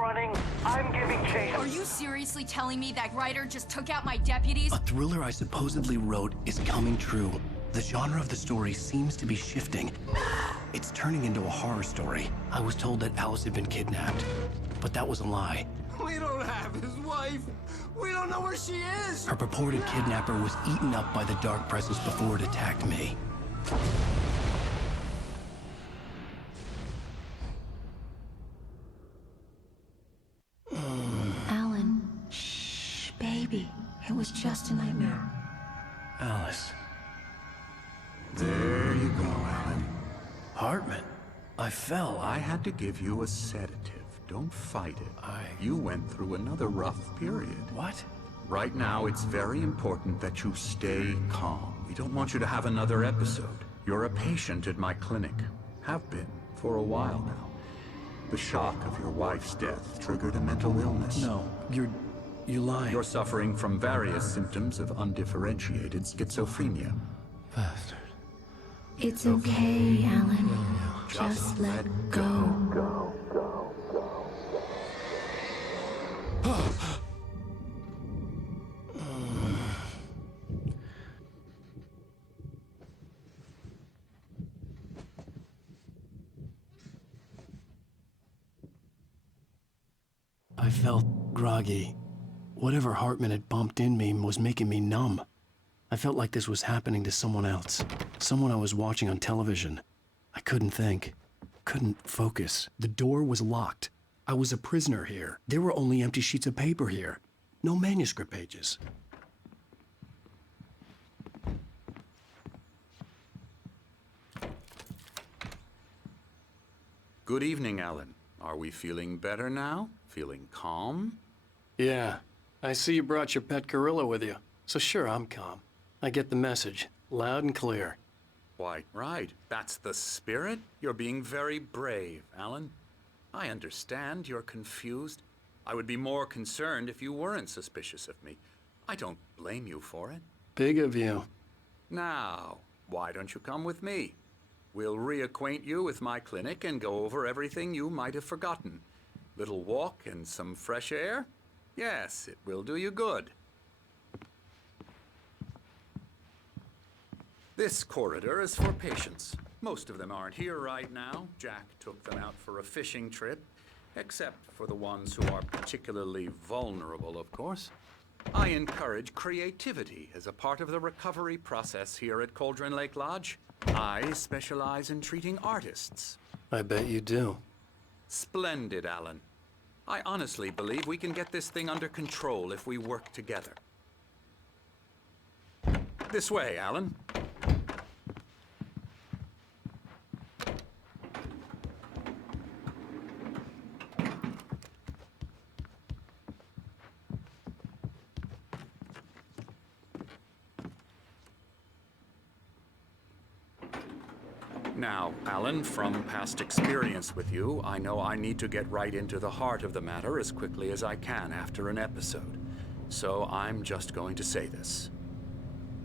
running. I'm giving chase. Are you seriously telling me that writer just took out my deputies? A thriller I supposedly wrote is coming true. The genre of the story seems to be shifting. It's turning into a horror story. I was told that Alice had been kidnapped, but that was a lie. We don't have his wife. We don't know where she is. Her purported kidnapper was eaten up by the dark presence before it attacked me. Alan, shh, baby. It was just a nightmare. Alice. There you go, Alan. Hartman. I fell. I had to give you a sedative. Don't fight it. You went through another rough period. What? Right now, it's very important that you stay calm. We don't want you to have another episode. You're a patient at my clinic. Have been for a while now. The shock of your wife's death triggered a mental illness. No, you lied. You're suffering from various symptoms of undifferentiated schizophrenia. Bastard. It's okay, Alan. Just let go. I felt groggy. Whatever Hartman had bumped in me was making me numb. I felt like this was happening to someone else. Someone I was watching on television. I couldn't think. Couldn't focus. The door was locked. I was a prisoner here. There were only empty sheets of paper here. No manuscript pages. Good evening, Alan. Are we feeling better now? Feeling calm? Yeah. I see you brought your pet gorilla with you. So sure, I'm calm. I get the message. Loud and clear. Why, right. That's the spirit. You're being very brave, Alan. I understand you're confused. I would be more concerned if you weren't suspicious of me. I don't blame you for it. Big of you. Now, why don't you come with me? We'll reacquaint you with my clinic and go over everything you might have forgotten. Little walk and some fresh air? Yes, it will do you good. This corridor is for patients. Most of them aren't here right now. Jack took them out for a fishing trip, except for the ones who are particularly vulnerable, of course. I encourage creativity as a part of the recovery process here at Cauldron Lake Lodge. I specialize in treating artists. I bet you do. Splendid, Alan. I honestly believe we can get this thing under control if we work together. This way, Alan. Now, Alan, from past experience with you, I know I need to get right into the heart of the matter as quickly as I can after an episode. So I'm just going to say this.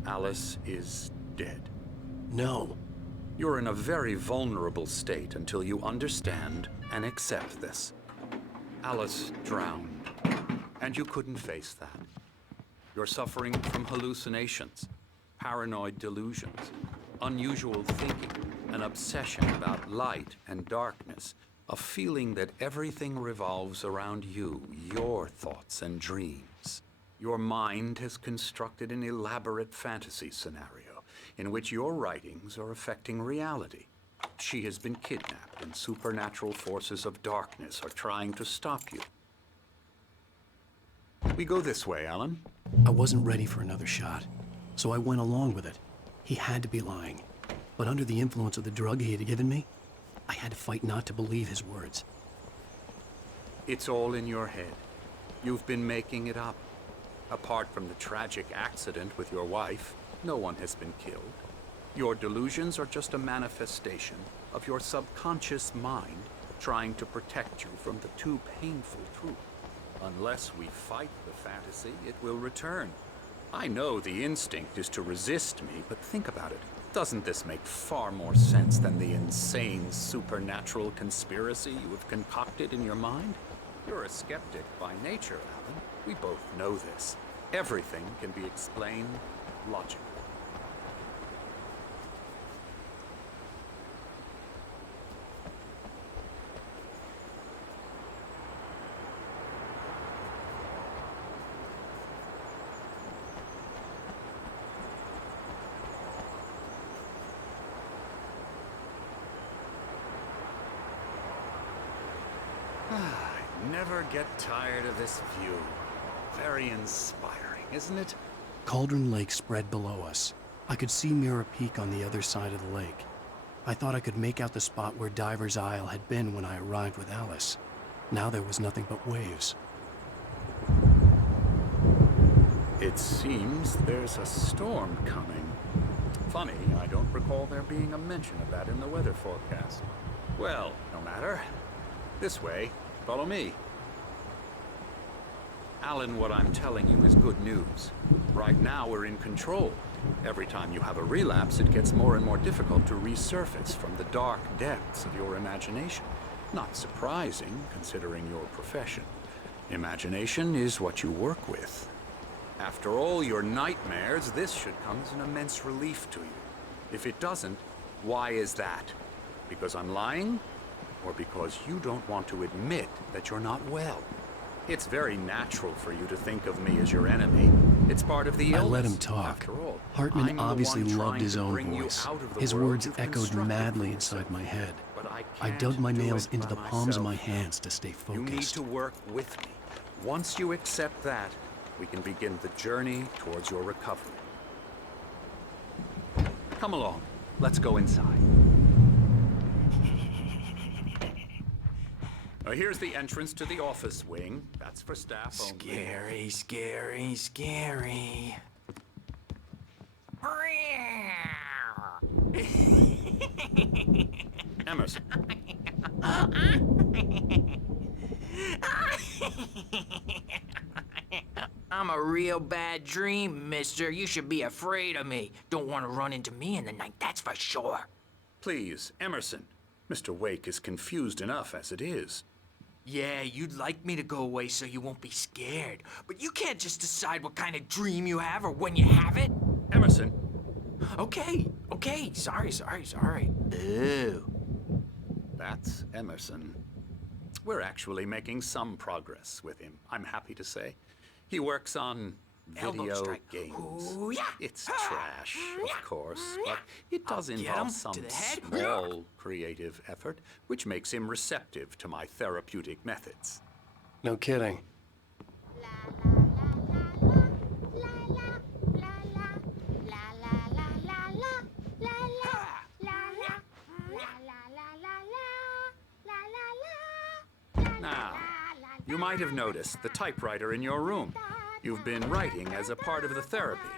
Alice is dead. No. You're in a very vulnerable state until you understand and accept this. Alice drowned, and you couldn't face that. You're suffering from hallucinations, paranoid delusions, unusual thinking, an obsession about light and darkness, a feeling that everything revolves around you, your thoughts and dreams. Your mind has constructed an elaborate fantasy scenario in which your writings are affecting reality. She has been kidnapped and supernatural forces of darkness are trying to stop you. We go this way, Alan. I wasn't ready for another shot, so I went along with it. He had to be lying. But under the influence of the drug he had given me, I had to fight not to believe his words. It's all in your head. You've been making it up. Apart from the tragic accident with your wife, no one has been killed. Your delusions are just a manifestation of your subconscious mind trying to protect you from the too painful truth. Unless we fight the fantasy, it will return. I know the instinct is to resist me, but think about it. Doesn't this make far more sense than the insane supernatural conspiracy you have concocted in your mind? You're a skeptic by nature, Alan. We both know this. Everything can be explained logically. I never get tired of this view. Very inspiring, isn't it? Cauldron Lake spread below us. I could see Mirror Peak on the other side of the lake. I thought I could make out the spot where Diver's Isle had been when I arrived with Alice. Now there was nothing but waves. It seems there's a storm coming. Funny, I don't recall there being a mention of that in the weather forecast. Well, no matter. This way. Follow me. Alan, what I'm telling you is good news. Right now, we're in control. Every time you have a relapse, it gets more and more difficult to resurface from the dark depths of your imagination. Not surprising, considering your profession. Imagination is what you work with. After all your nightmares, this should come as an immense relief to you. If it doesn't, why is that? Because I'm lying? Or because you don't want to admit that you're not well? It's very natural for you to think of me as your enemy. It's part of the illness. I let him talk. After all, Hartman I'm the obviously one loved trying his to own bring you voice. out of the His world words you've echoed constructed madly for inside yourself. my head. But I I can't dug my do nails it into by the palms of my myself. hands to stay You need focused. to work with me. Once you accept that, we can begin the journey towards your recovery. Come along. Let's go inside. Here's the entrance to the office wing. That's for staff only. Scary, scary, scary. Emerson. I'm a real bad dream, mister. You should be afraid of me. Don't want to run into me in the night, that's for sure. Please, Emerson. Mr. Wake is confused enough as it is. Yeah, you'd like me to go away so you won't be scared. But you can't just decide what kind of dream you have or when you have it. Emerson. Okay. Sorry. Ooh. That's Emerson. We're actually making some progress with him, I'm happy to say. He works on Elbow video strike. games. Ooh, yeah. It's trash, of course, but it does I'll get involve him some to the head. small creative effort, which makes him receptive to my therapeutic methods. No kidding. Now, you might have noticed the typewriter in your room. You've been writing as a part of the therapy.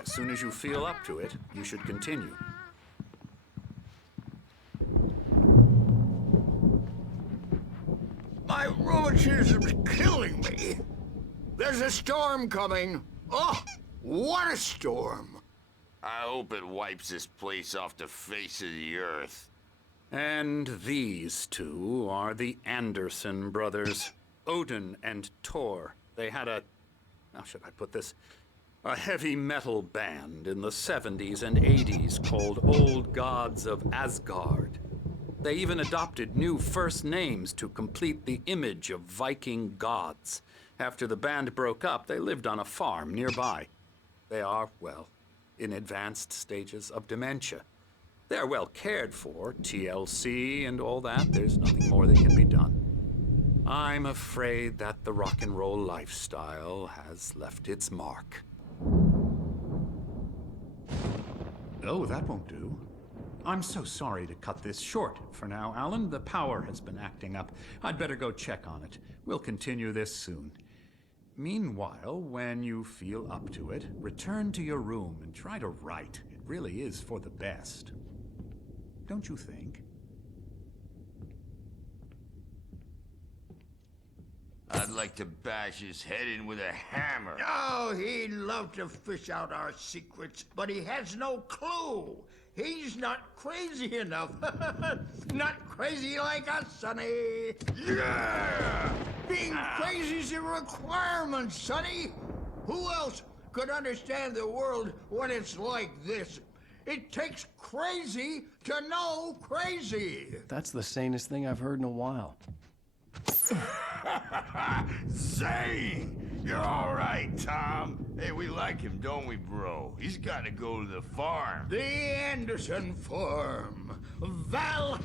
As soon as you feel up to it, you should continue. My rheumatism's killing me. There's a storm coming. Oh, what a storm. I hope it wipes this place off the face of the earth. And these two are the Anderson brothers, Odin and Thor. They had a, how should I put this? A heavy metal band in the 70s and 80s called Old Gods of Asgard. They even adopted new first names to complete the image of Viking gods. After the band broke up, they lived on a farm nearby. They are, well, in advanced stages of dementia. They're well cared for, TLC and all that. There's nothing more that can be done. I'm afraid that the rock and roll lifestyle has left its mark. Oh, that won't do. I'm so sorry to cut this short for now, Alan. The power has been acting up. I'd better go check on it. We'll continue this soon. Meanwhile, when you feel up to it, return to your room and try to write. It really is for the best. Don't you think? I'd like to bash his head in with a hammer. Oh, he'd love to fish out our secrets, but he has no clue. He's not crazy enough. Not crazy like us, Sonny. Yeah! Being crazy's a requirement, Sonny. Who else could understand the world when it's like this? It takes crazy to know crazy. That's the sanest thing I've heard in a while. Zane! You're all right, Tom. Hey, we like him, don't we, bro? He's got to go to the farm. The Anderson Farm. Valhalla!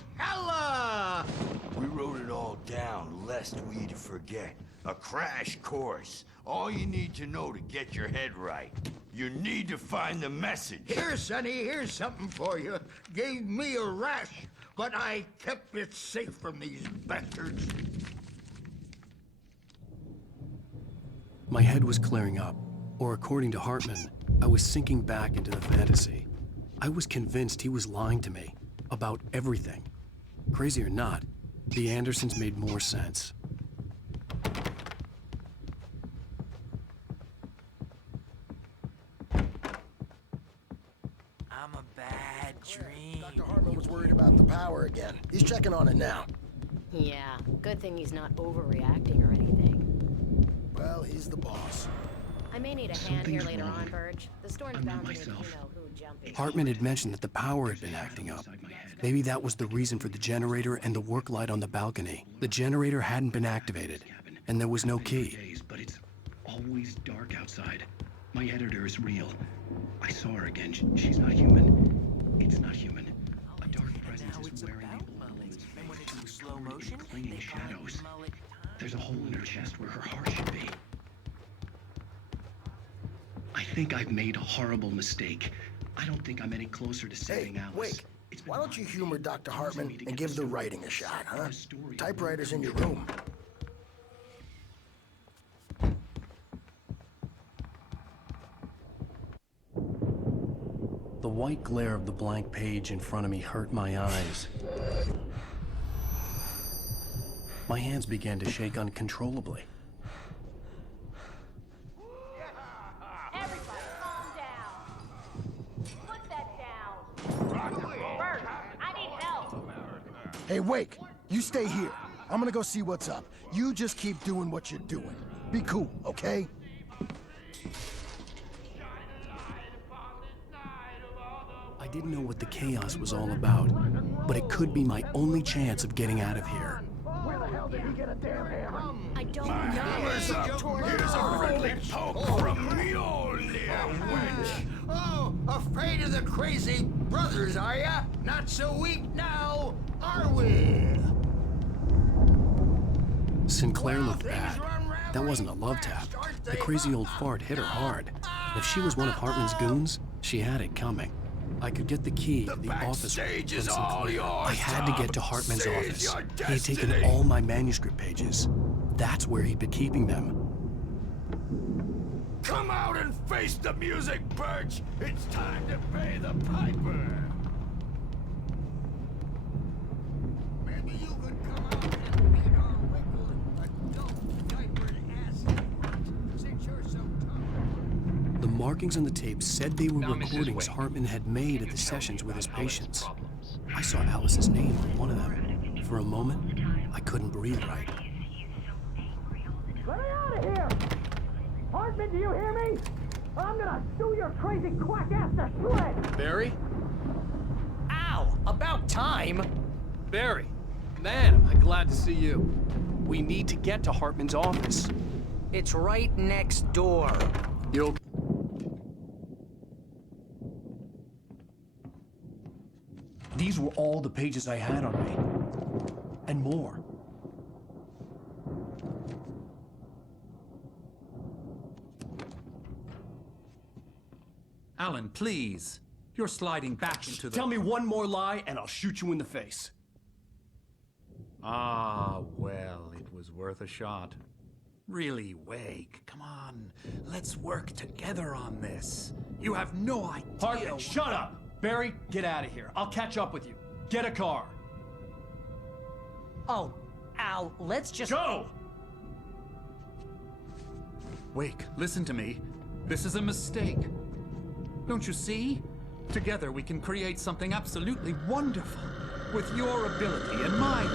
We wrote it all down, lest we forget. A crash course. All you need to know to get your head right. You need to find the message. Here, Sonny, here's something for you. Gave me a rash, but I kept it safe from these bastards. My head was clearing up, or according to Hartman, I was sinking back into the fantasy. I was convinced he was lying to me about everything. Crazy or not, the Andersons made more sense. I'm a bad dream. Dr. Hartman was worried about the power again. He's checking on it now. Yeah, good thing he's not overreacting or anything. Well, he's the boss. I may need a hand here later on, Burge. The storm's bound to make you know who jumping. Hartman had mentioned that the power had been acting up. Maybe that was the reason for the generator and the work light on the balcony. The generator hadn't been activated, and there was no key. But it's always dark outside. My editor is real. I saw her again. She's not human. It's not human. A dark presence is wearing the old woman's face. And when it's in slow motion, Explain the they call it shadows. mullet time. There's a hole in her chest where her heart should be. I think I've made a horrible mistake. I don't think I'm any closer to saving Alice. Wake. Why don't you humor Dr. Hartman and give the writing a shot, huh? Typewriter's in your room. The white glare of the blank page in front of me hurt my eyes. My hands began to shake uncontrollably. Everybody, calm down. Put that down. Bert, I need help. Hey, Wake, you stay here. I'm gonna go see what's up. You just keep doing what you're doing. Be cool, okay? I didn't know what the chaos was all about, but it could be my only chance of getting out of here. Where the hell did he get a damn hammer? I don't My know. hammer's up. Here's a friendly poke from Mjolnir, wench. Oh, afraid of the crazy brothers, are ya? Not so weak now, are we? Sinclair looked bad. That wasn't a love tap. The crazy old fart hit her hard. If she was one of Hartman's goons, she had it coming. I could get the key to the office from backstage is Sinclair. all yours, I had to Tom. get to Hartman's Seize office. your He had taken destiny. all my manuscript pages. That's where he'd been keeping them. Come out and face the music, Birch. It's time to pay the piper. Maybe you could come out and meet our wrinkled, adult, diapered ass since you're so tough. The markings on the tape said they were recordings Hartman had made at the sessions with his patients. I saw Alice's name on one of them. For a moment, I couldn't breathe right. Let me out of here! Hartman, do you hear me? I'm gonna sue your crazy quack ass to shreds! Barry? Ow! About time! Barry, man, am I glad to see you. We need to get to Hartman's office. It's right next door. You'll... These were all the pages I had on me. And more. Alan, please. You're sliding back into the... Tell me one more lie and I'll shoot you in the face. Ah, well, it was worth a shot. Really, Wake, come on. Let's work together on this. You have no idea... Hartman, shut up! Barry, get out of here. I'll catch up with you. Get a car. Oh, Al, let's just... Go! Wake, listen to me. This is a mistake. Don't you see? Together we can create something absolutely wonderful. With your ability and mine.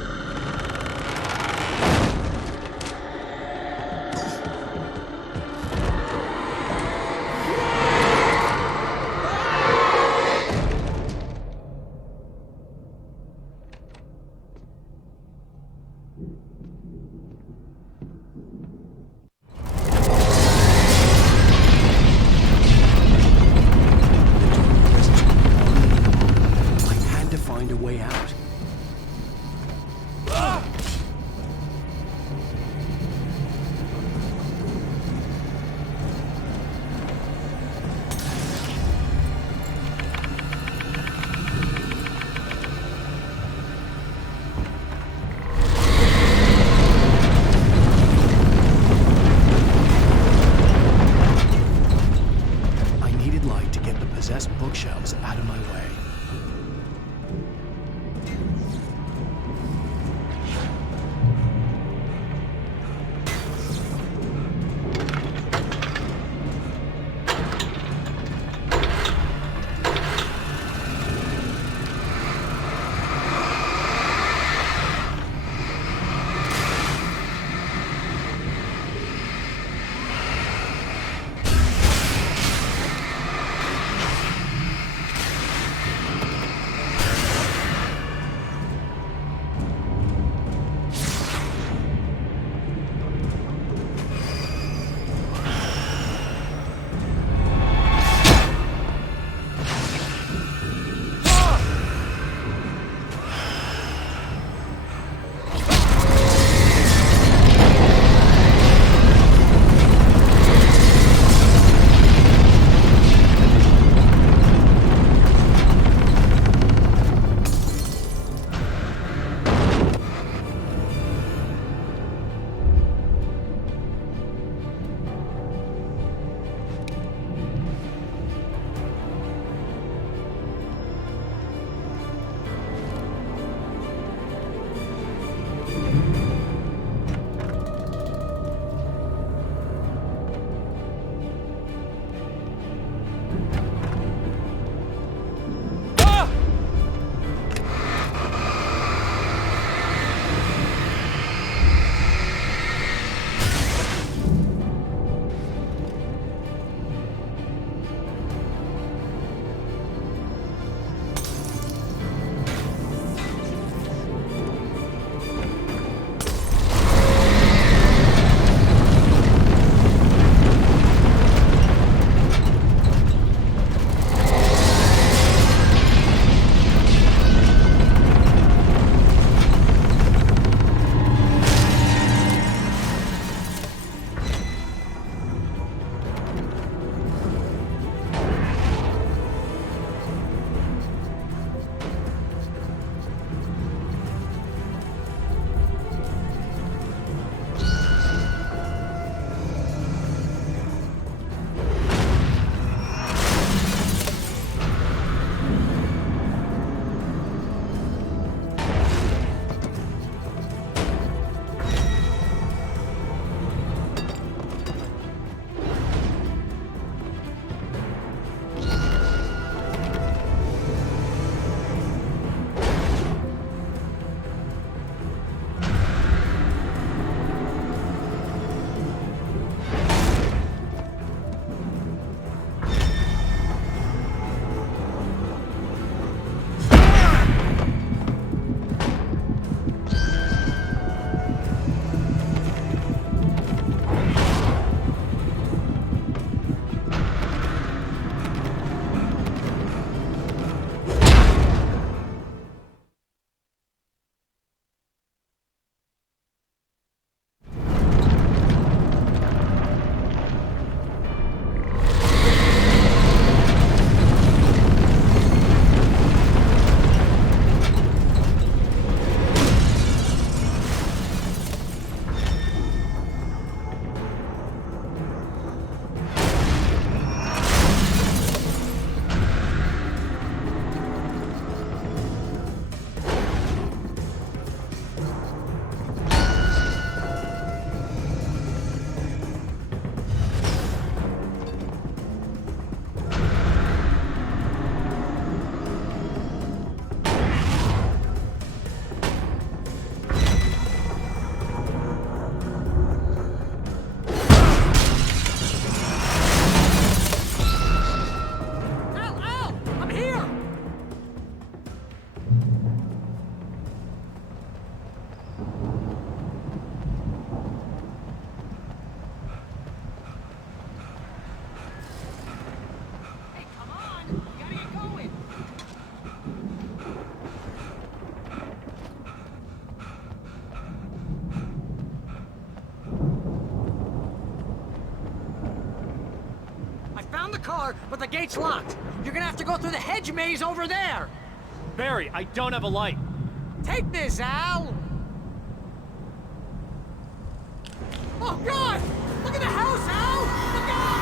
demon-possessed bookshelves out of my way. car, but the gate's locked. You're gonna have to go through the hedge maze over there. Barry, I don't have a light. Take this, Al! Oh, God! Look at the house, Al! Look out!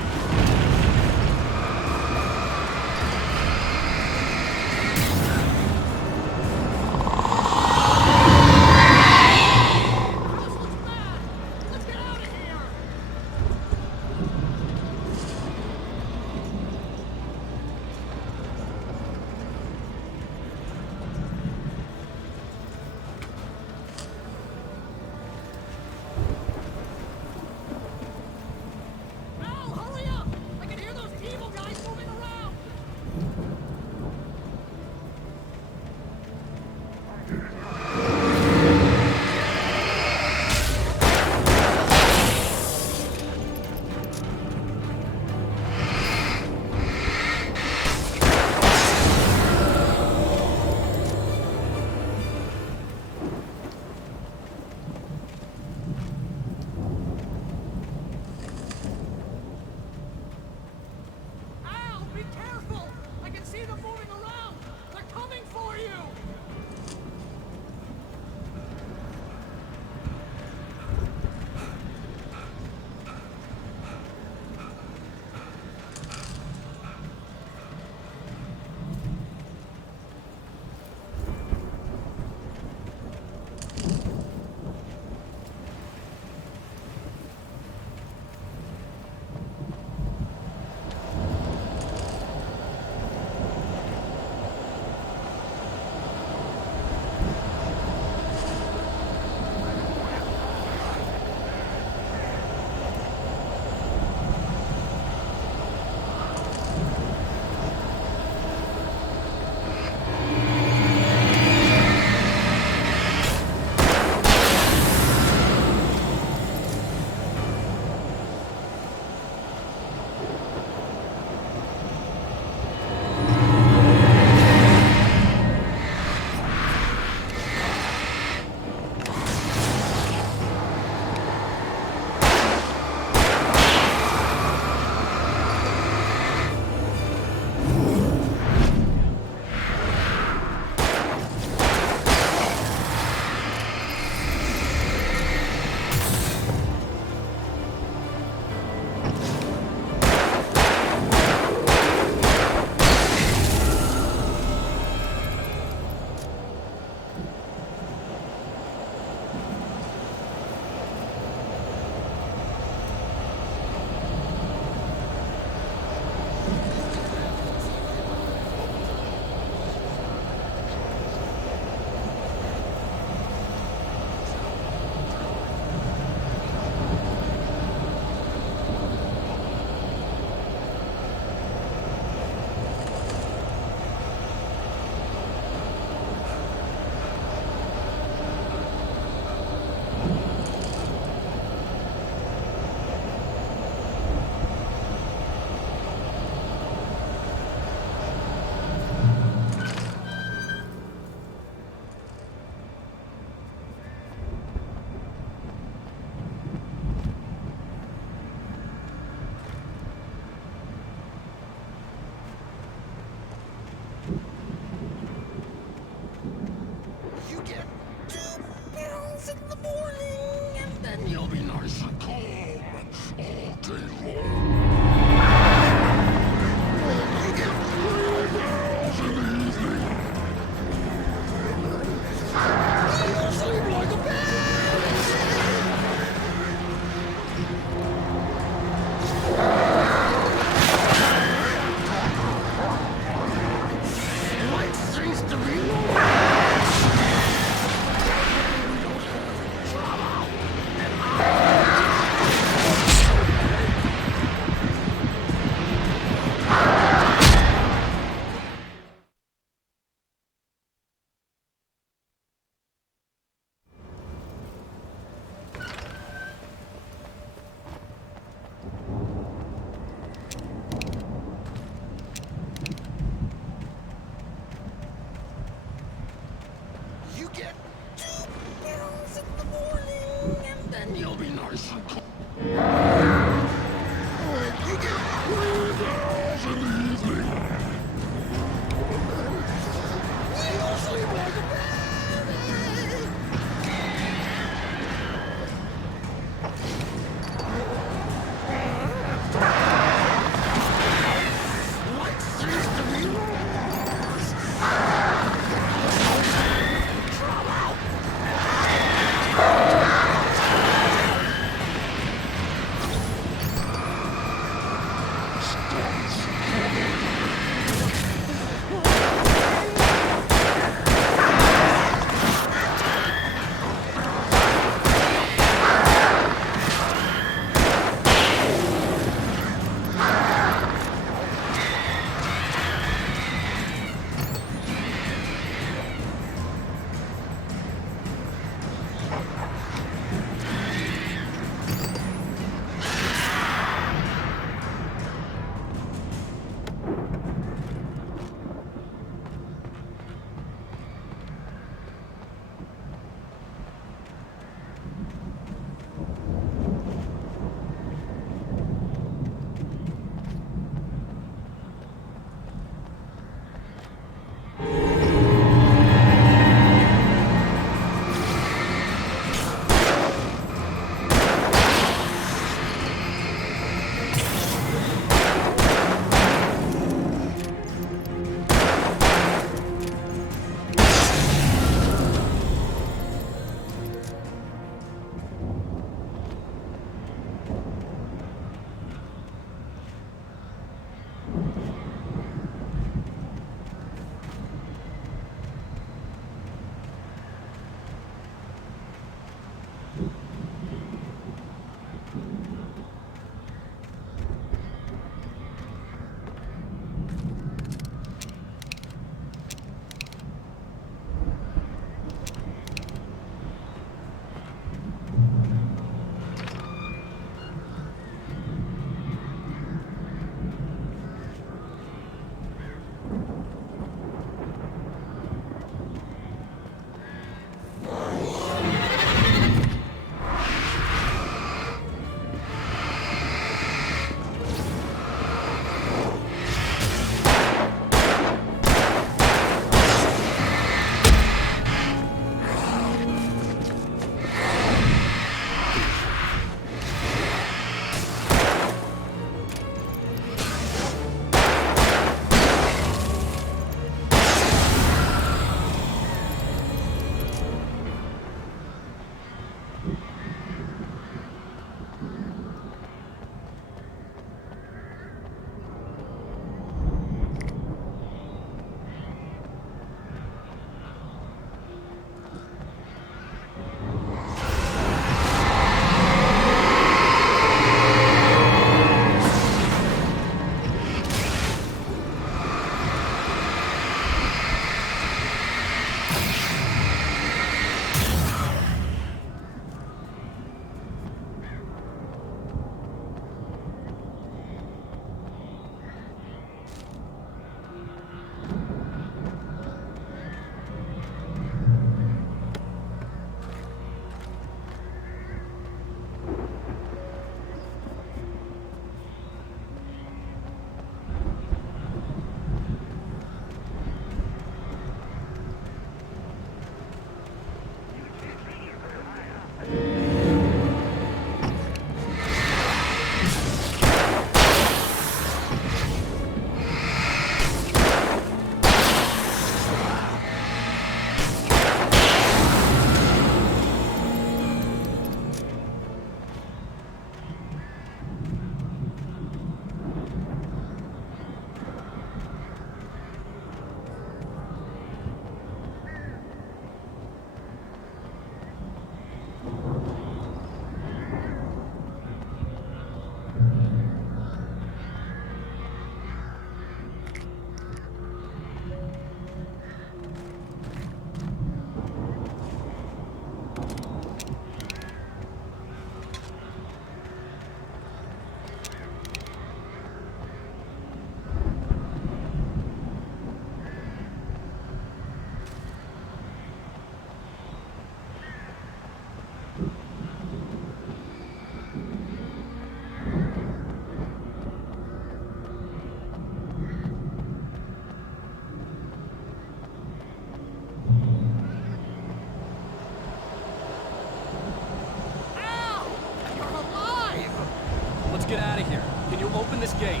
get out of here. Can you open this gate?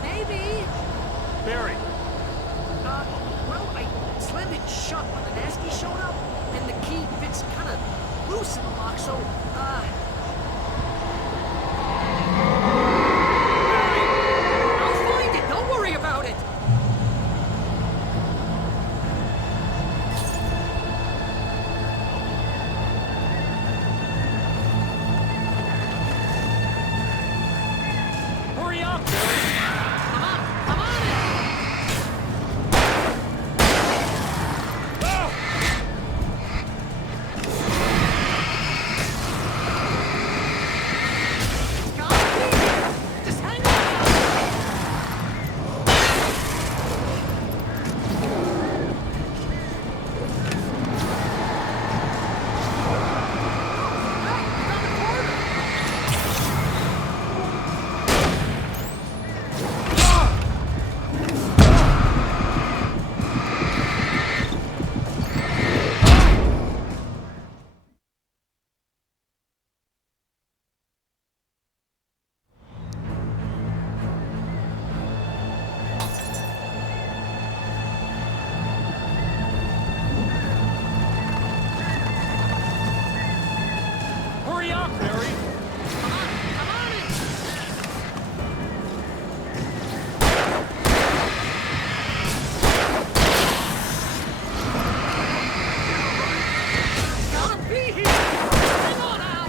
Maybe. Barry. Well, I slammed it shut when the nasty showed up, and the key fits kind of loose in the lock, so, Barry! up, Billy. I'm on it. Just hang on. Hurry up, Barry! I'm on it! Gotta be here! Hang on, Al!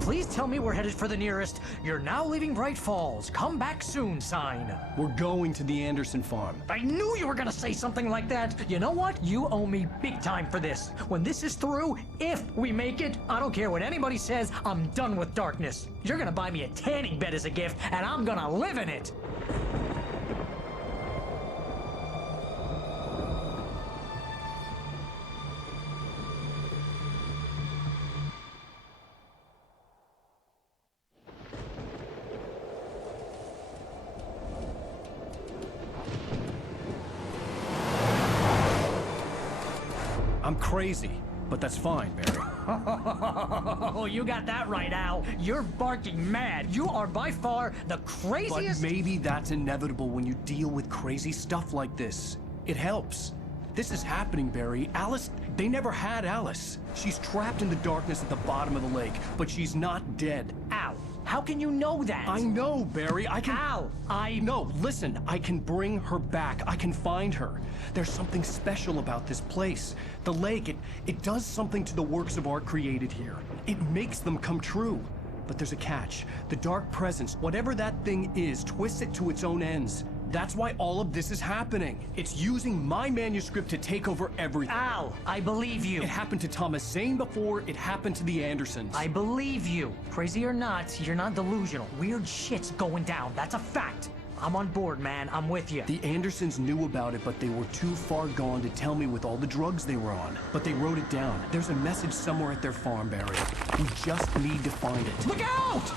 Please tell me we're headed for the nearest "You're now leaving Bright Falls. Come back soon" sign. We're going to the Anderson farm. I knew you were gonna say something like that. You know what? You owe me big time for this. When this is through, if we make it, I don't care what anybody says, I'm done with darkness. You're gonna buy me a tanning bed as a gift, and I'm gonna live in it. I'm crazy, but that's fine, Barry. Oh, you got that right, Al. You're barking mad. You are by far the craziest... But maybe that's inevitable when you deal with crazy stuff like this. It helps. This is happening, Barry. Alice, they never had Alice. She's trapped in the darkness at the bottom of the lake, but she's not dead. Al, how can you know that? I know, Barry. I can... Al, No, listen. I can bring her back. I can find her. There's something special about this place. The lake, it does something to the works of art created here. It makes them come true. But there's a catch. The dark presence, whatever that thing is, twists it to its own ends. That's why all of this is happening. It's using my manuscript to take over everything. Al, I believe you. It happened to Thomas Zane before, it happened to the Andersons. I believe you. Crazy or not, you're not delusional. Weird shit's going down. That's a fact. I'm on board, man. I'm with you. The Andersons knew about it, but they were too far gone to tell me with all the drugs they were on. But they wrote it down. There's a message somewhere at their farm, Barry. We just need to find it. Look out!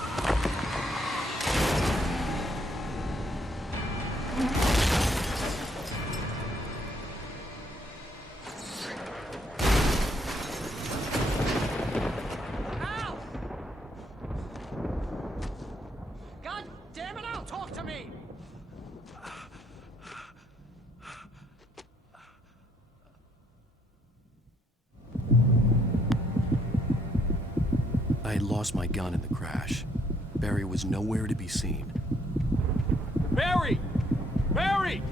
I had lost my gun in the crash. Barry was nowhere to be seen. Barry! Barry!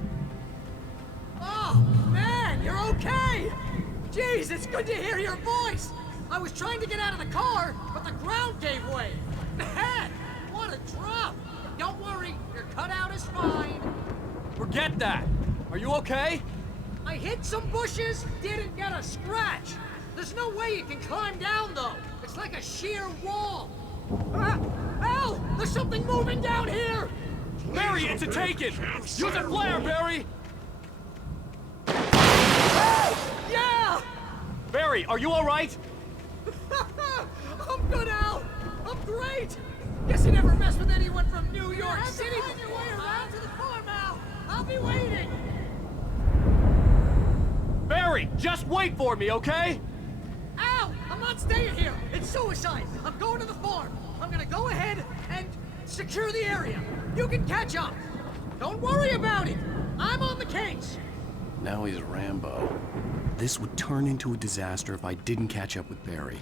Oh, man, you're okay! Jeez, it's good to hear your voice! I was trying to get out of the car, but the ground gave way. Man, what a drop! Don't worry, your cutout is fine. Forget that! Are you okay? I hit some bushes, didn't get a scratch. There's no way you can climb down, though. It's like a sheer wall. Al! There's something moving down here! Barry, it's a take-it! Use a flare, Barry! Yeah! Barry, are you all right? I'm good, Al! I'm great! Guess you never mess with anyone from New York City before. Your way around to the farm, Al! I'll be waiting! Barry, just wait for me, okay? Al! I'm not staying here! It's suicide! I'm going to the farm! I'm gonna go ahead and secure the area. You can catch up. Don't worry about it. I'm on the case. Now he's Rambo. This would turn into a disaster if I didn't catch up with Barry.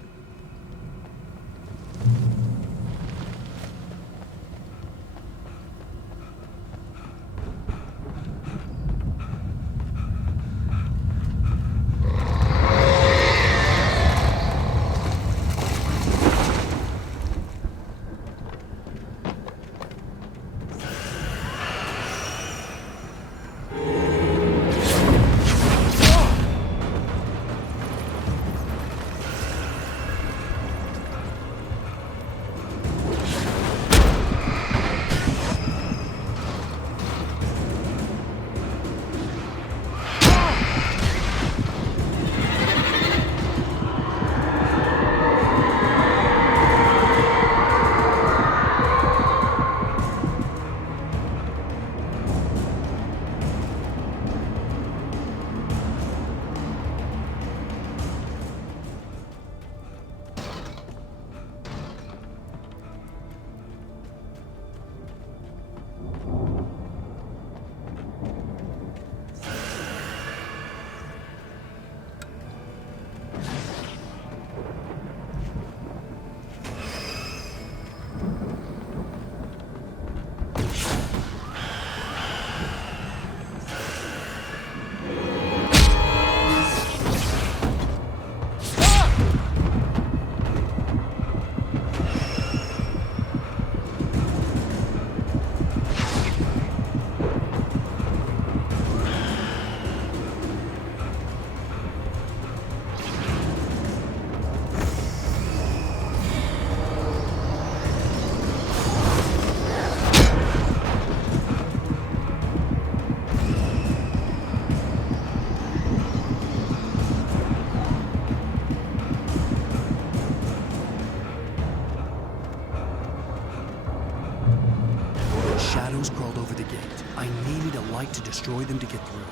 Shadows crawled over the gate. I needed a light to destroy them to get through.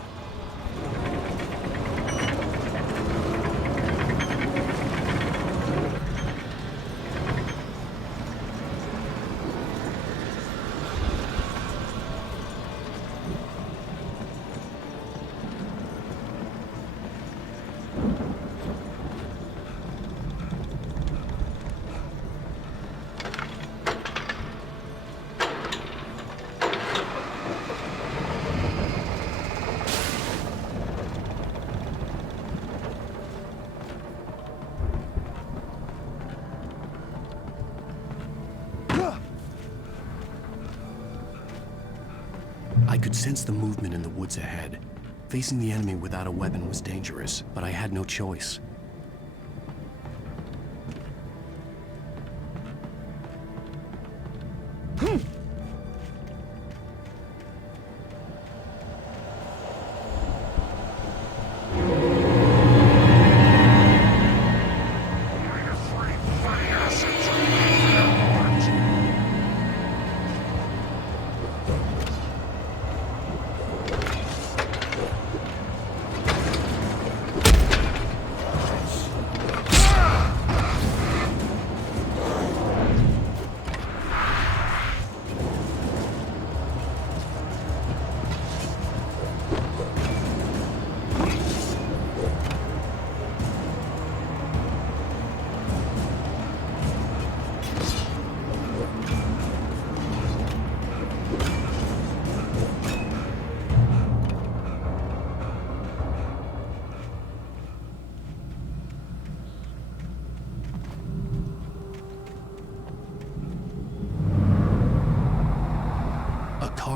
I could sense the movement in the woods ahead. Facing the enemy without a weapon was dangerous, but I had no choice.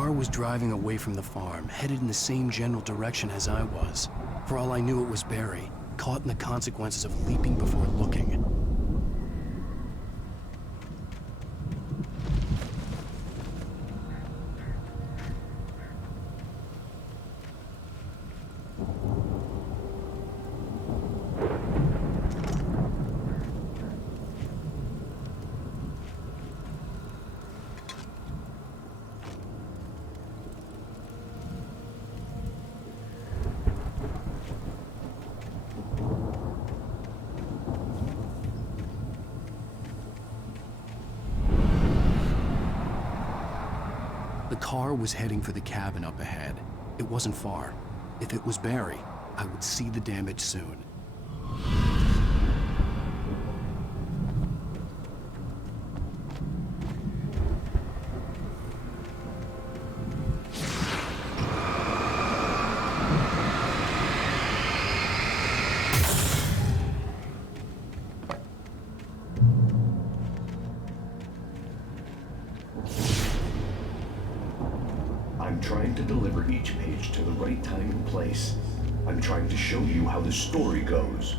car was driving away from the farm, headed in the same general direction as I was. For all I knew, it was Barry, caught in the consequences of leaping before looking. The car was heading for the cabin up ahead. It wasn't far. If it was Barry, I would see the damage soon. I'm trying to deliver each page to the right time and place. I'm trying to show you how the story goes.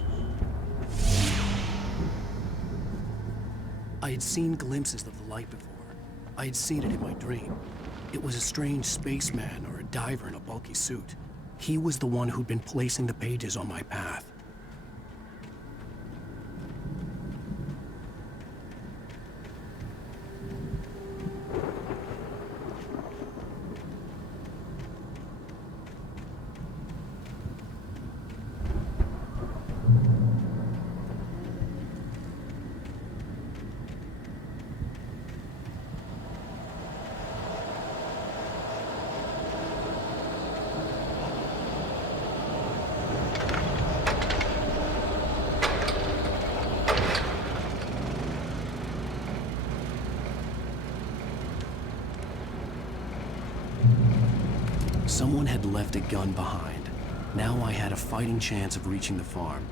I had seen glimpses of the light before. I had seen it in my dream. It was a strange spaceman or a diver in a bulky suit. He was the one who'd been placing the pages on my path. Someone had left a gun behind. Now I had a fighting chance of reaching the farm.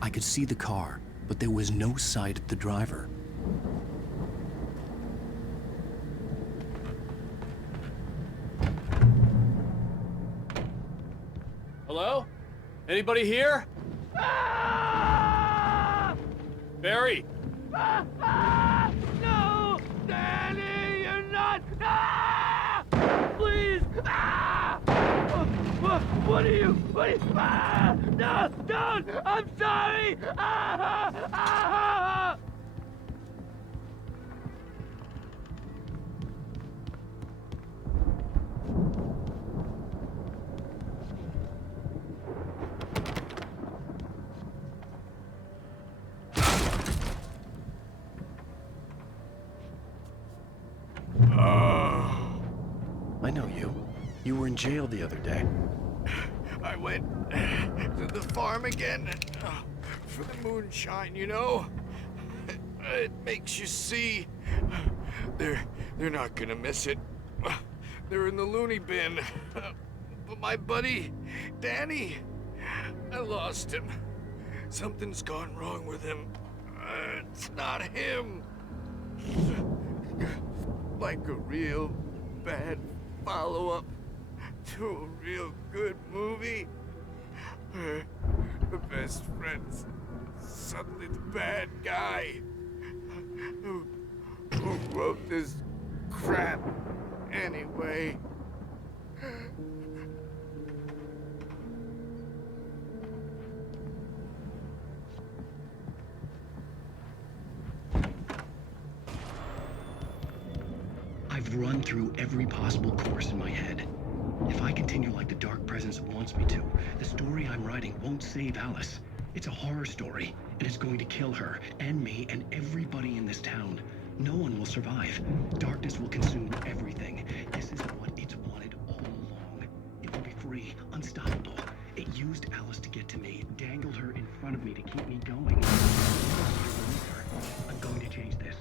I could see the car, but there was no sight of the driver. Hello? Anybody here? Barry! No! Danny, you're not! Please! What are you? No! Don't! I'm sorry! I know you. You were in jail the other day. I went to the farm again for the moonshine, you know? It makes you see. They're not gonna miss it. They're in the loony bin. But my buddy, Danny, I lost him. Something's gone wrong with him. It's not him. Like a real bad follow-up to a real good movie. The best friend's suddenly the bad guy. Who wrote this crap anyway? I've run through every possible course in my head. If I continue like the Dark Presence wants me to, the story I'm writing won't save Alice. It's a horror story, and it's going to kill her, and me, and everybody in this town. No one will survive. Darkness will consume everything. This is what it's wanted all along. It will be free, unstoppable. It used Alice to get to me, dangled her in front of me to keep me going. I'm going to change this.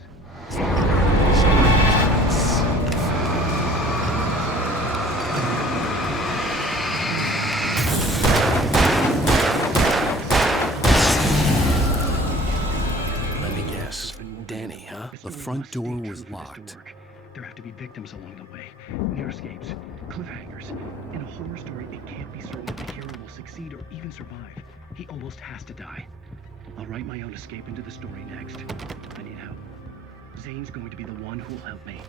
Danny, huh? The front door was locked. There have to be victims along the way. Near escapes, cliffhangers. In a horror story, it can't be certain that the hero will succeed or even survive. He almost has to die. I'll write my own escape into the story next. I need help. Zane's going to be the one who'll help me.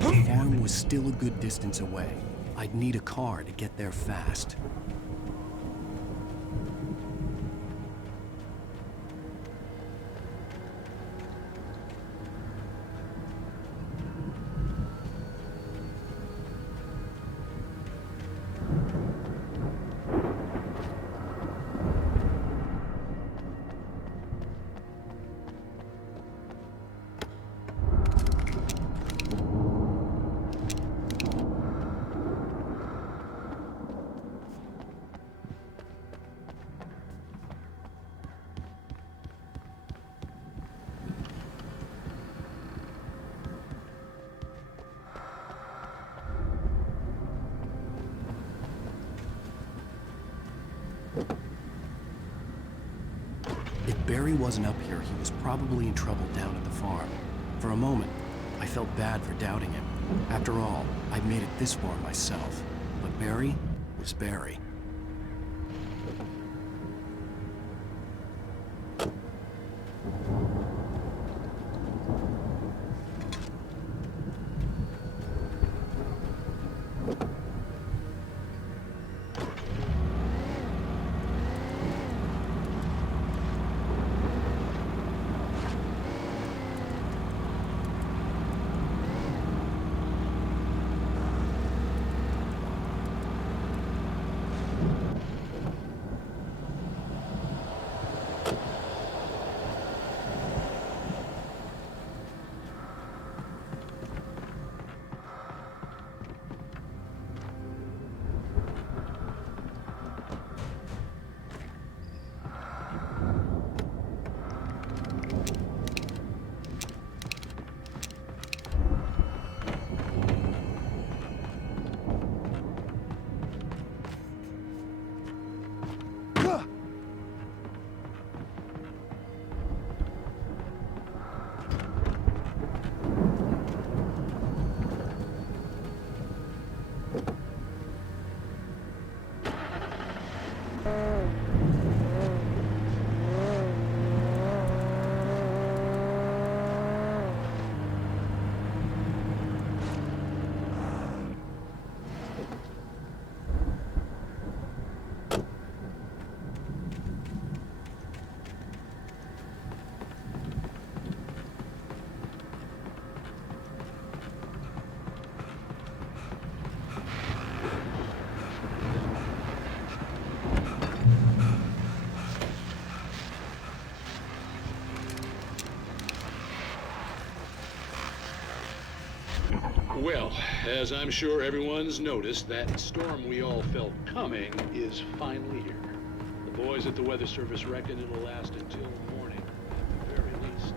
The farm was still a good distance away. I'd need a car to get there fast. If Barry wasn't up here, he was probably in trouble down at the farm. For a moment, I felt bad for doubting him. After all, I'd made it this far myself. But Barry was Barry. Well, as I'm sure everyone's noticed, that storm we all felt coming is finally here. The boys at the Weather Service reckon it'll last until morning, at the very least.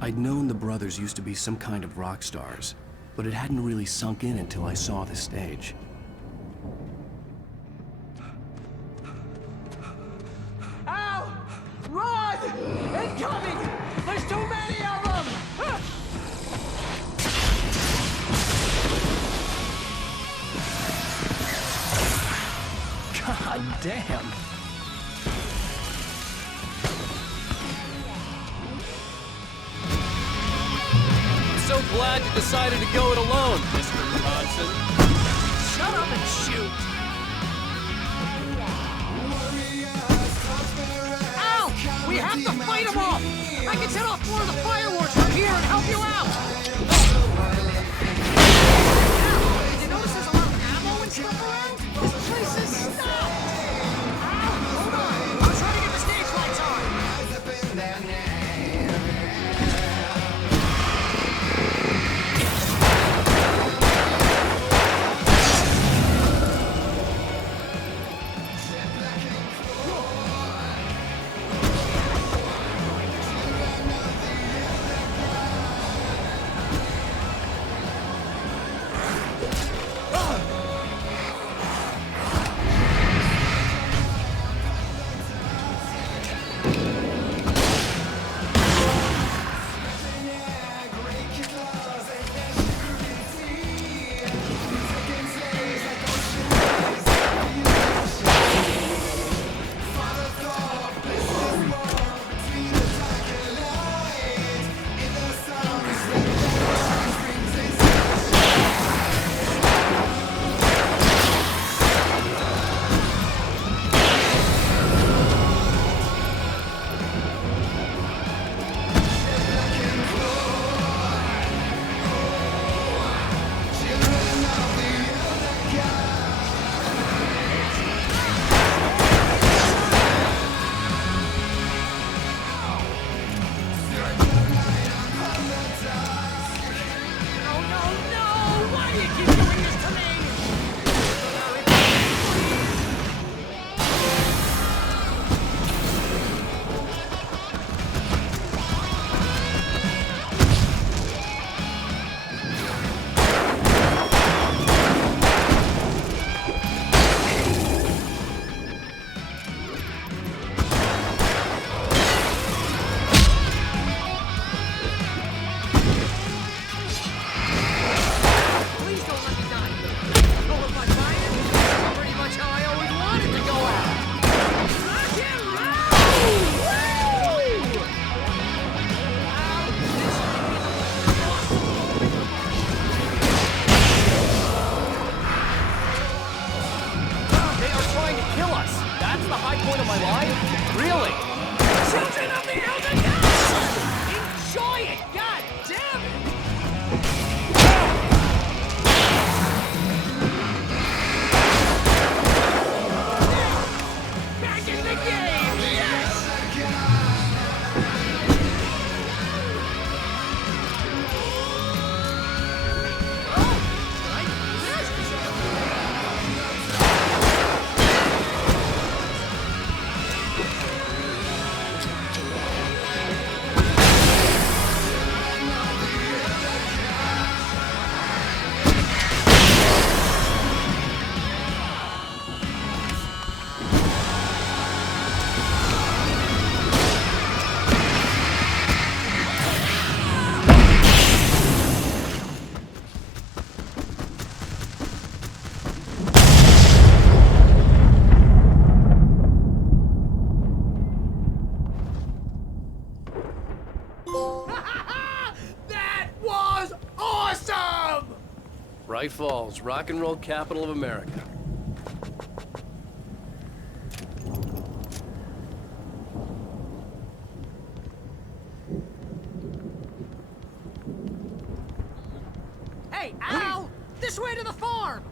I'd known the brothers used to be some kind of rock stars, but it hadn't really sunk in until I saw the stage. Ow! Run! Incoming! There's too many of them! God damn! So glad you decided to go it alone, Mr. Johnson. Shut up and shoot! Ow! We have to fight them off! I can set off more of the fireworks from here and help you out! Ow! Did you notice there's a lot of ammo and stuff around? This place is stopped! Ow! Hold on! I was trying to get the stage lights on! That was awesome! Bright Falls, rock and roll capital of America. Hey, Al! This way to the farm!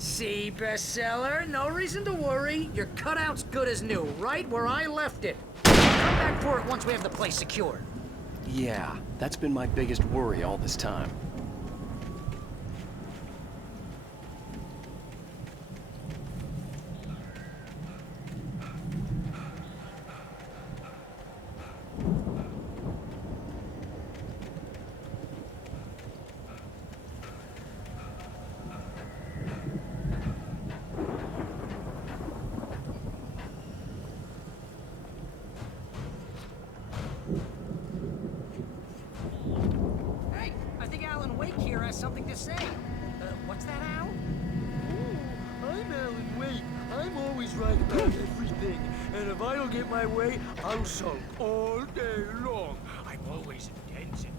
See, bestseller? No reason to worry. Your cutout's good as new, right where I left it. Come back for it once we have the place secured. Yeah, that's been my biggest worry all this time. Hey, I think Alan Wake here has something to say. What's that, Al? I'm Alan Wake. I'm always right about everything. And if I don't get my way, I'll sulk all day long. I'm always intense and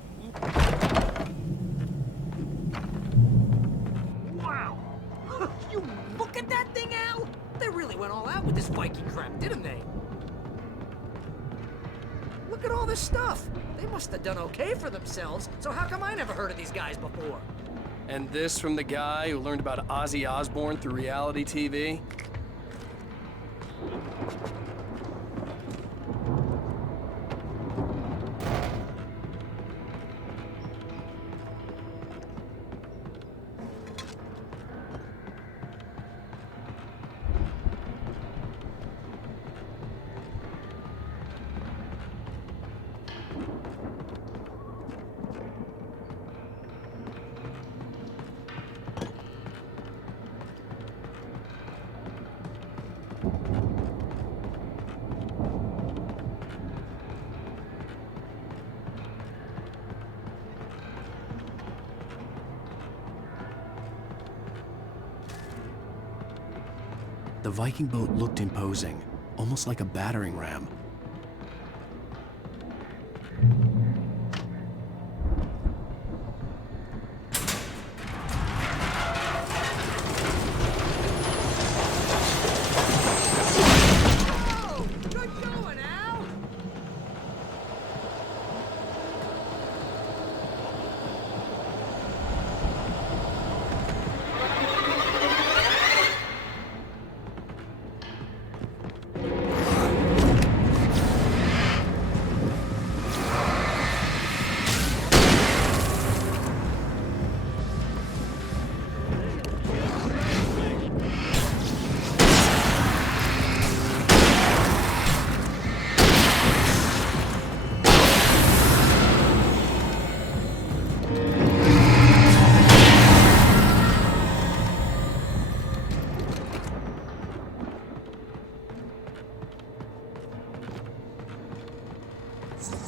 Wow! You look at that thing, Al! They really went all out with this Viking crap, didn't they? Look at all this stuff. They must have done okay for themselves, so how come I never heard of these guys before? And this from the guy who learned about Ozzy Osbourne through reality TV? The Viking boat looked imposing, almost like a battering ram. Oh, good going, Al!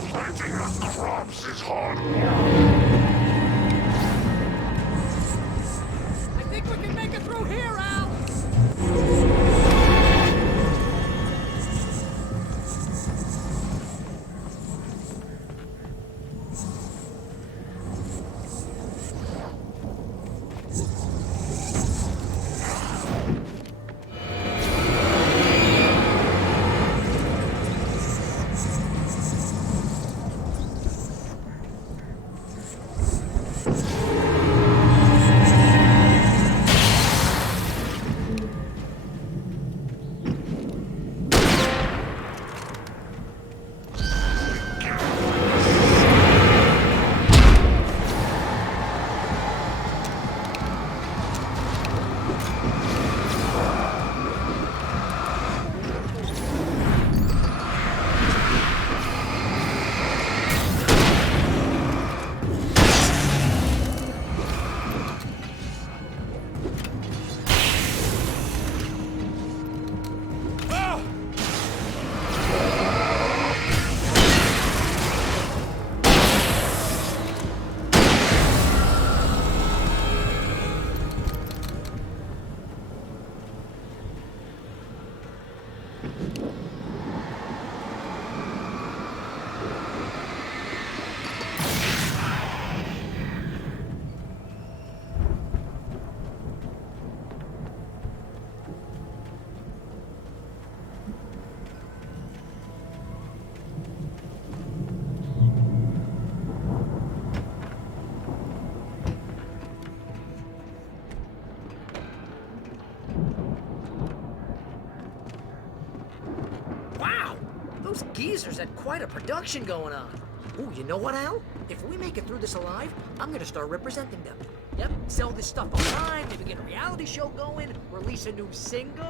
Planting the crops is hard work. I think we can make it through here, Al! Those geezers had quite a production going on. Ooh, you know what, Al? If we make it through this alive, I'm gonna start representing them. Yep, sell this stuff online, maybe get a reality show going, release a new single.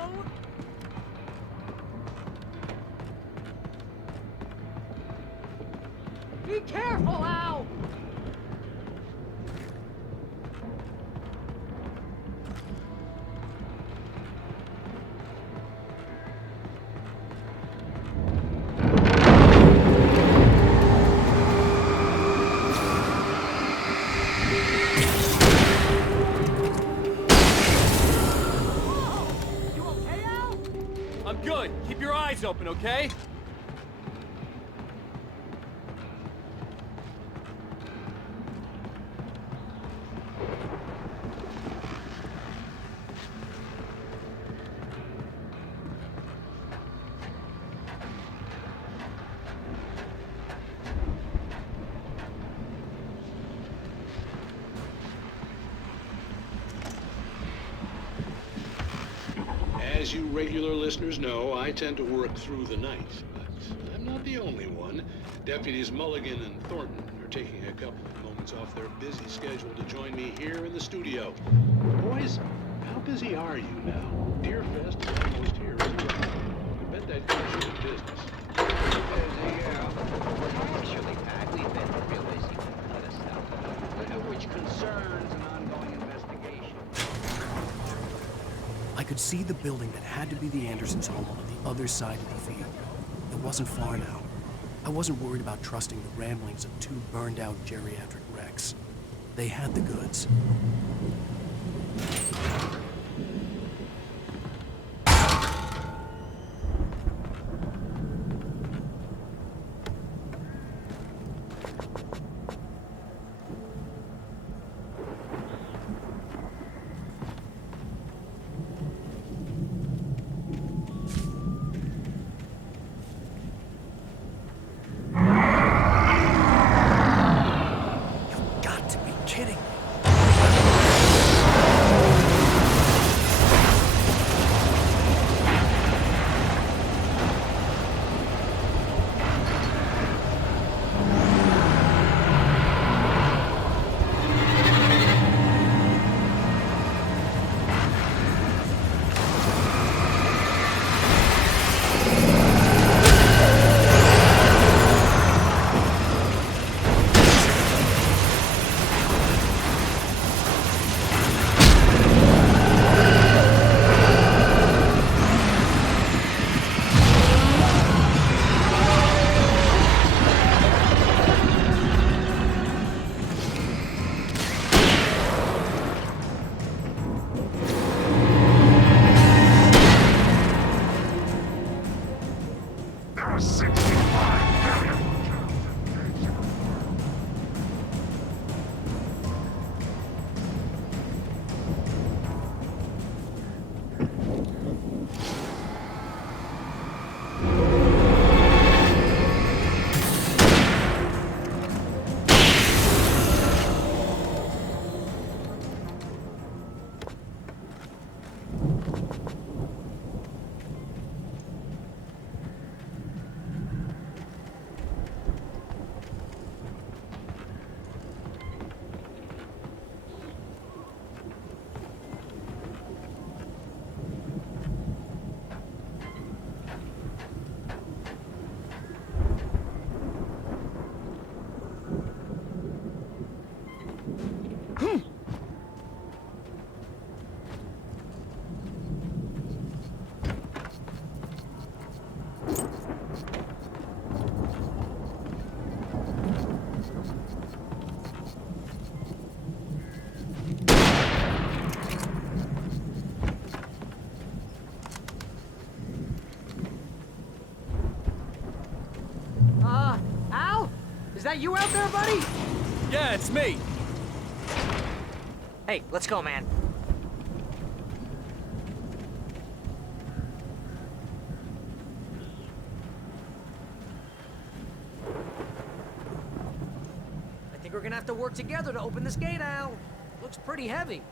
Be careful, Al! I'm good. Keep your eyes open, okay? As you regular listeners know, I tend to work through the night, but I'm not the only one. Deputies Mulligan and Thornton are taking a couple of moments off their busy schedule to join me here in the studio. Boys, how busy are you now? Deerfest is almost here as well. I bet that gives you the business. Actually, Pat, we've been real busy with other stuff, which concerns an ongoing investigation. I could see the building that had to be the Andersons' home on the other side of the field. It wasn't far now. I wasn't worried about trusting the ramblings of two burned-out geriatric wrecks. They had the goods. Is that you out there, buddy? Yeah, it's me. Hey, let's go, man. I think we're gonna have to work together to open this gate, Al. Looks pretty heavy.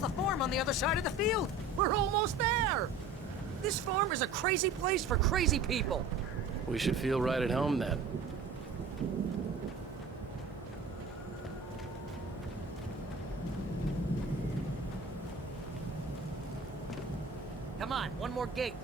That's the farm on the other side of the field. We're almost there. This farm is a crazy place for crazy people. We should feel right at home then. Come on, one more gate.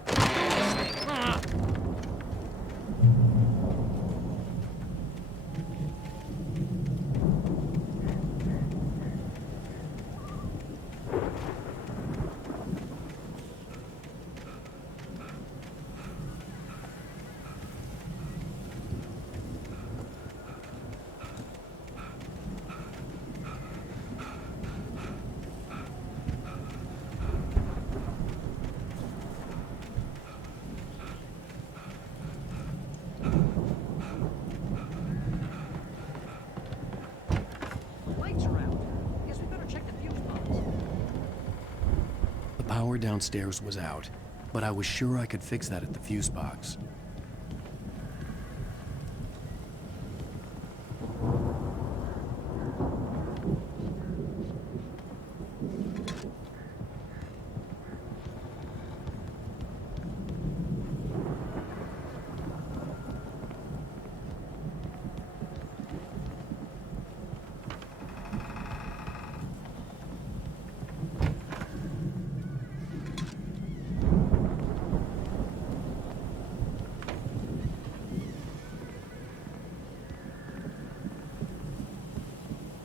The power downstairs was out, but I was sure I could fix that at the fuse box.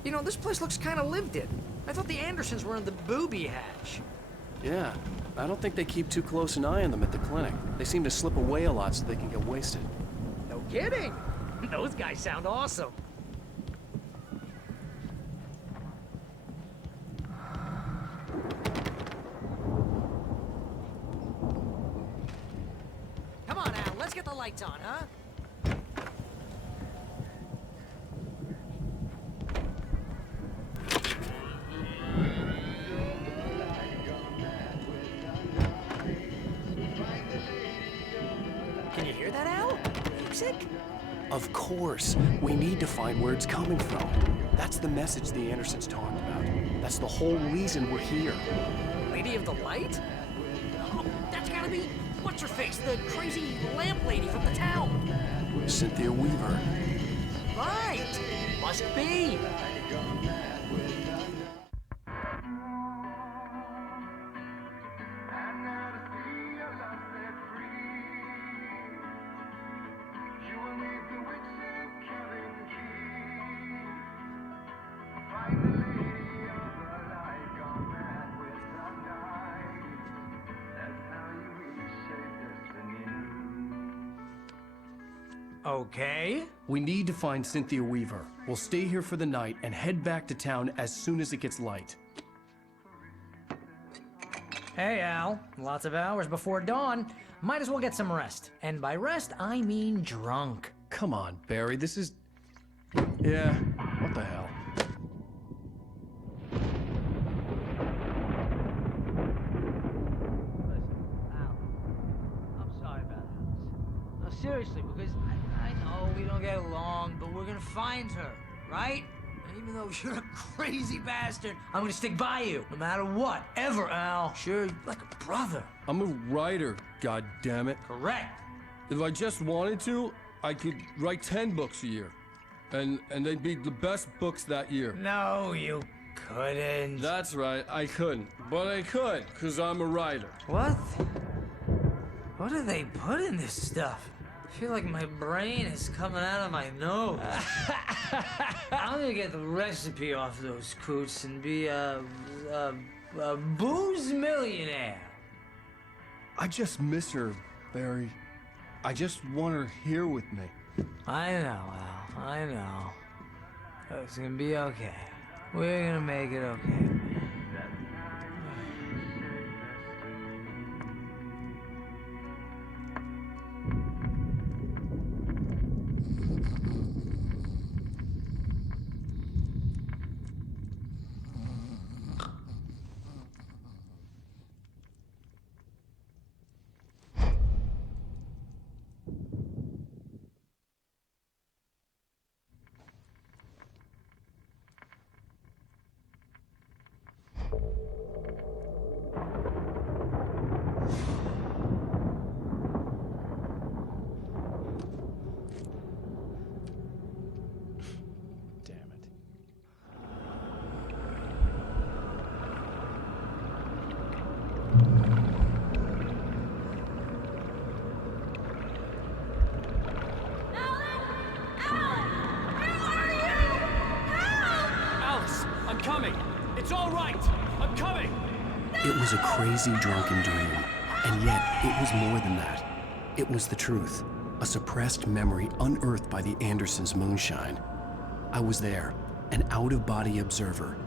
You know, this place looks kind of lived in. I thought the Andersons were in the booby hatch. Yeah, I don't think they keep too close an eye on them at the clinic. They seem to slip away a lot so they can get wasted. No kidding. Those guys sound awesome. Come on, Al, let's get the lights on, huh? Can you hear that, Al? Music? Of course. We need to find where it's coming from. That's the message the Andersons talked about. That's the whole reason we're here. Lady of the Light? Oh, that's gotta be... What's-her-face? The crazy lamp lady from the town. Cynthia Weaver. Right. Must be. Okay. We need to find Cynthia Weaver. We'll stay here for the night and head back to town as soon as it gets light. Hey, Al. Lots of hours before dawn. Might as well get some rest. And by rest, I mean drunk. Come on, Barry, this is... Yeah, what the hell? I'm sorry about Alice. No, seriously, because I know we don't get along, but we're gonna find her, right? And even though you're a crazy bastard, I'm gonna stick by you, no matter what, ever, Al. Sure, you're like a brother. I'm a writer, goddammit. Correct. If I just wanted to, I could write 10 books a year. And they'd be the best books that year. No, you couldn't. That's right, I couldn't. But I could, because I'm a writer. What? What do they put in this stuff? I feel like my brain is coming out of my nose. I'm gonna get the recipe off those coots and be a booze millionaire. I just miss her, Barry. I just want her here with me. I know, Al. I know. It's gonna be okay. We're gonna make it okay. coming! It's all right! I'm coming! It was a crazy, drunken dream, and yet it was more than that. It was the truth, a suppressed memory unearthed by the Andersons' moonshine. I was there, an out-of-body observer.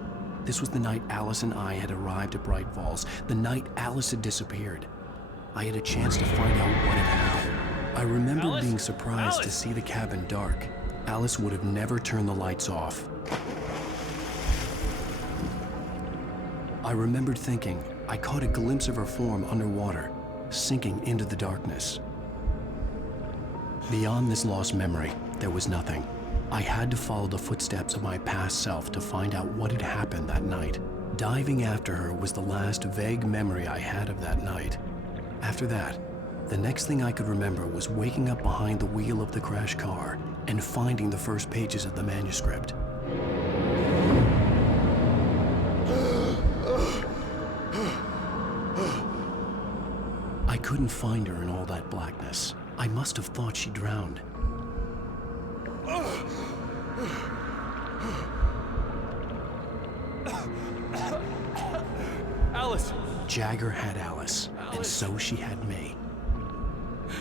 This was the night Alice and I had arrived at Bright Falls, the night Alice had disappeared. I had a chance to find out what had happened. I remember being surprised to see the cabin dark. Alice would have never turned the lights off. I remembered thinking I caught a glimpse of her form underwater, sinking into the darkness. Beyond this lost memory, there was nothing. I had to follow the footsteps of my past self to find out what had happened that night. Diving after her was the last vague memory I had of that night. After that, the next thing I could remember was waking up behind the wheel of the crashed car and finding the first pages of the manuscript. I couldn't find her in all that blackness. I must have thought she drowned. Alice! Jagger had Alice, and so she had me.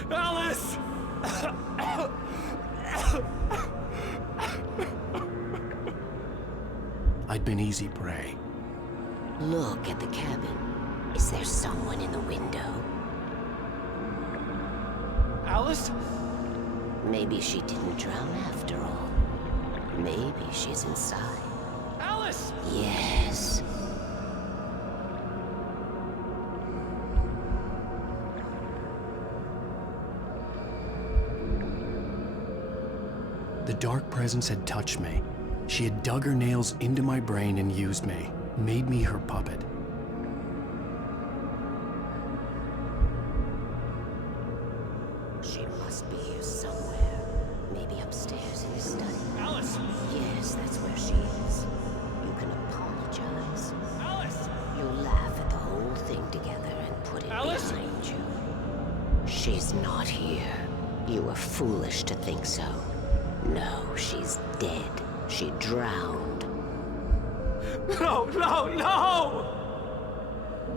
Alice! I'd been easy prey. Look at the cabin. Is there someone in the window? Alice? Maybe she didn't drown after all. Maybe she's inside. Alice! Yes. The dark presence had touched me. She had dug her nails into my brain and used me, made me her puppet. She must be here somewhere. Maybe upstairs in his study. Alice! Yes, that's where she is. You can apologize. Alice! You laugh at the whole thing together and put it Alice? behind you. She's not here. You were foolish to think so. No, she's dead. She drowned. No, no, no!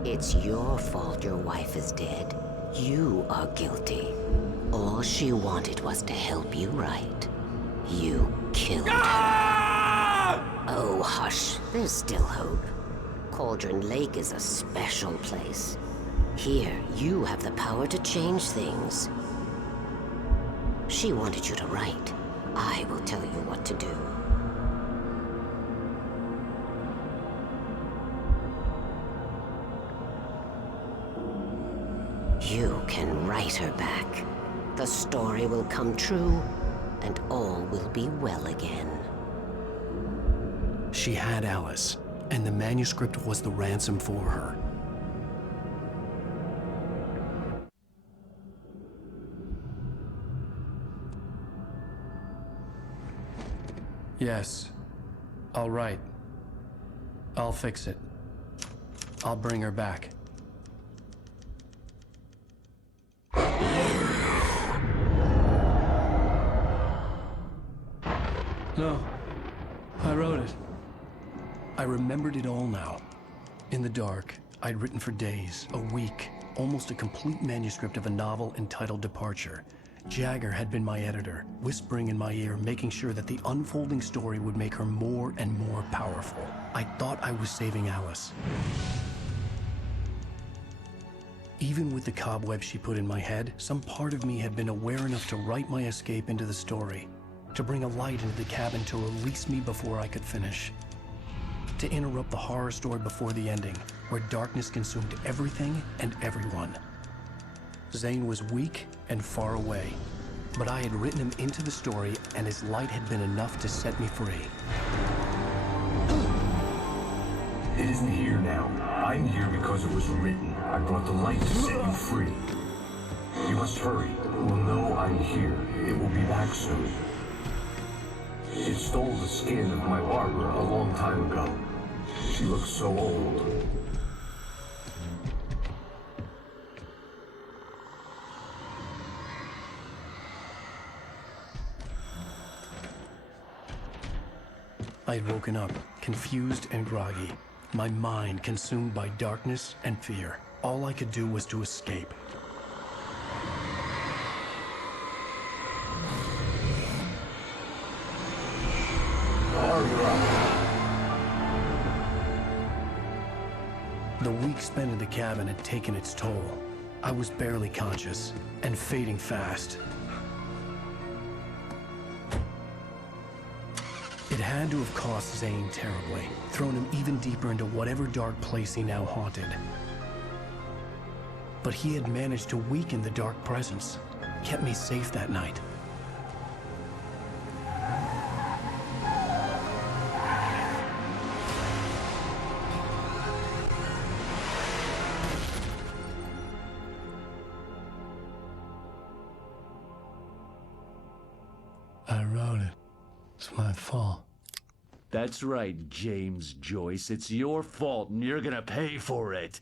It's your fault your wife is dead. You are guilty. All she wanted was to help you right. You killed her. Oh, hush. There's still hope. Cauldron Lake is a special place. Here, you have the power to change things. She wanted you to write. I will tell you what to do. You can write her back. The story will come true, and all will be well again. She had Alice, and the manuscript was the ransom for her. Yes. I'll write. I'll fix it. I'll bring her back. No. I wrote it. I remembered it all now. In the dark, I'd written for days, a week, almost a complete manuscript of a novel entitled Departure. Jagger had been my editor, whispering in my ear, making sure that the unfolding story would make her more and more powerful. I thought I was saving Alice. Even with the cobwebs she put in my head, some part of me had been aware enough to write my escape into the story, to bring a light into the cabin to release me before I could finish, to interrupt the horror story before the ending, where darkness consumed everything and everyone. Zane was weak and far away, but I had written him into the story, and his light had been enough to set me free. It isn't here now. I'm here because it was written. I brought the light to set you free. You must hurry. We'll know I'm here. It will be back soon. It stole the skin of my barber a long time ago. She looks so old. I had woken up, confused and groggy, my mind consumed by darkness and fear. All I could do was to escape. The week spent in the cabin had taken its toll. I was barely conscious, and fading fast. It had to have cost Zane terribly, thrown him even deeper into whatever dark place he now haunted. But he had managed to weaken the dark presence, kept me safe that night. I wrote it. It's my fault. That's right, James Joyce. It's your fault, and you're gonna pay for it.